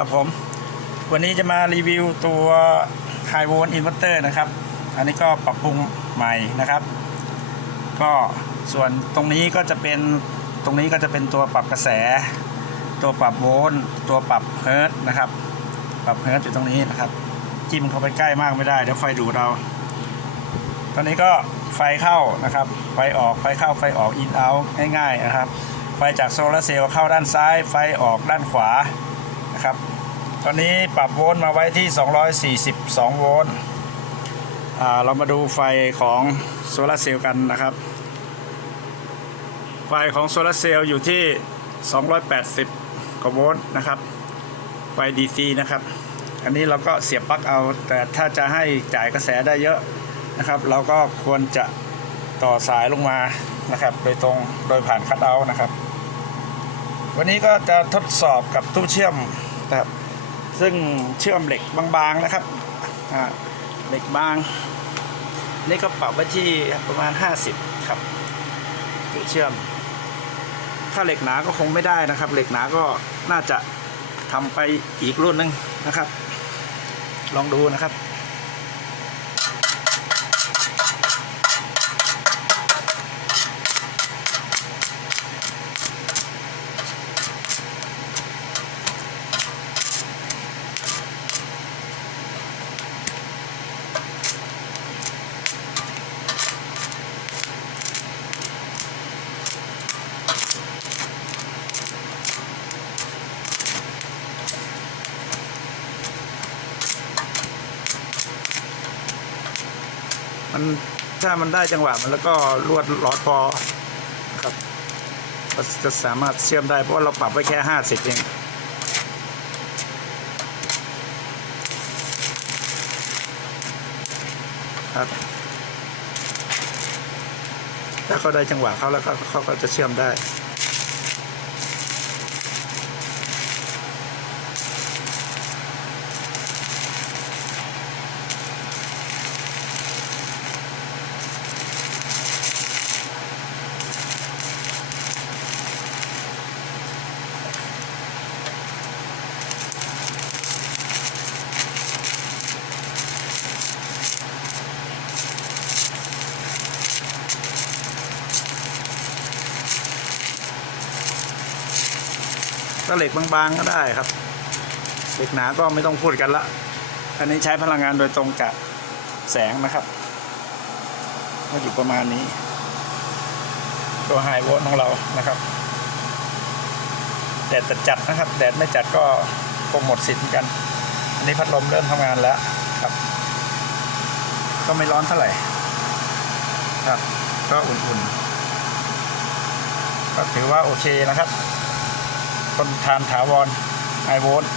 ครับผม วันนี้จะมารีวิวตัว High Volt Inverter นะครับ อันนี้ก็ปรับปรุงใหม่นะครับ ก็ส่วนตรงนี้ก็จะเป็นตรงนี้ก็จะเป็นตัวปรับกระแส ตัวปรับโวลต์ตัวปรับเฮิร์ตนะครับ ปรับเฮิร์ตอยู่ตรงนี้นะครับ จิ้มเข้าไปใกล้มากไม่ได้เดี๋ยวไฟดูดเรา ตอนนี้ก็ไฟเข้านะครับ ไฟออกไฟเข้าไฟออกอินเอาง่ายๆนะครับไฟจากโซลาร์เซลล์เข้าด้านซ้าย ไฟออกด้านขวานะครับ ตอนนี้ปรับโวลต์มาไว้ที่ 242 โวลต์เรามาดูไฟของโซลาร์เซลล์กันนะครับ ไฟของโซลาร์เซลล์อยู่ที่ 280 กว่าโวลต์นะครับ ไฟ DC นะครับ อันนี้เราก็เสียบปลั๊กเอา แต่ถ้าจะให้จ่ายกระแสได้เยอะนะครับ เราก็ควรจะต่อสายลงมานะครับ โดยตรงโดยผ่านคัทเอาท์นะครับ วันนี้ก็จะทดสอบกับตู้เชื่อมนะครับ ซึ่งเชื่อมเหล็กบางๆนะครับเหล็กบาง นี่ก็ปรับไว้ที่ประมาณ 50 ครับตัวเชื่อม ถ้าเหล็กหนาก็คงไม่ได้นะครับ เหล็กหนาก็น่าจะทำไปอีกรุ่นหนึ่งนะครับ ลองดูนะครับ มันถ้ามันได้จังหวะมันแล้วก็ลวดหลอดพอครับก็จะสามารถเชื่อมได้เพราะว่าเราปรับไว้แค่ห้าสิบเองครับถ้าเขาได้จังหวะเขาแล้วก็เขาก็จะเชื่อมได้ ก็เหล็กบางๆก็ได้ครับ เหล็กหนาก็ไม่ต้องพูดกันละ อันนี้ใช้พลังงานโดยตรงจากแสงนะครับก็อยู่ประมาณนี้ ตัวไฮโวลต์ของเรานะครับ แดดจัดนะครับ แดดไม่จัดก็คงหมดสิทธิ์กัน อันนี้พัดลมเริ่มทำงานแล้วครับ ก็ไม่ร้อนเท่าไหร่ครับ ก็อุ่นๆ ก็ถือว่าโอเคนะครับ คนทานถาวรไอโวลต์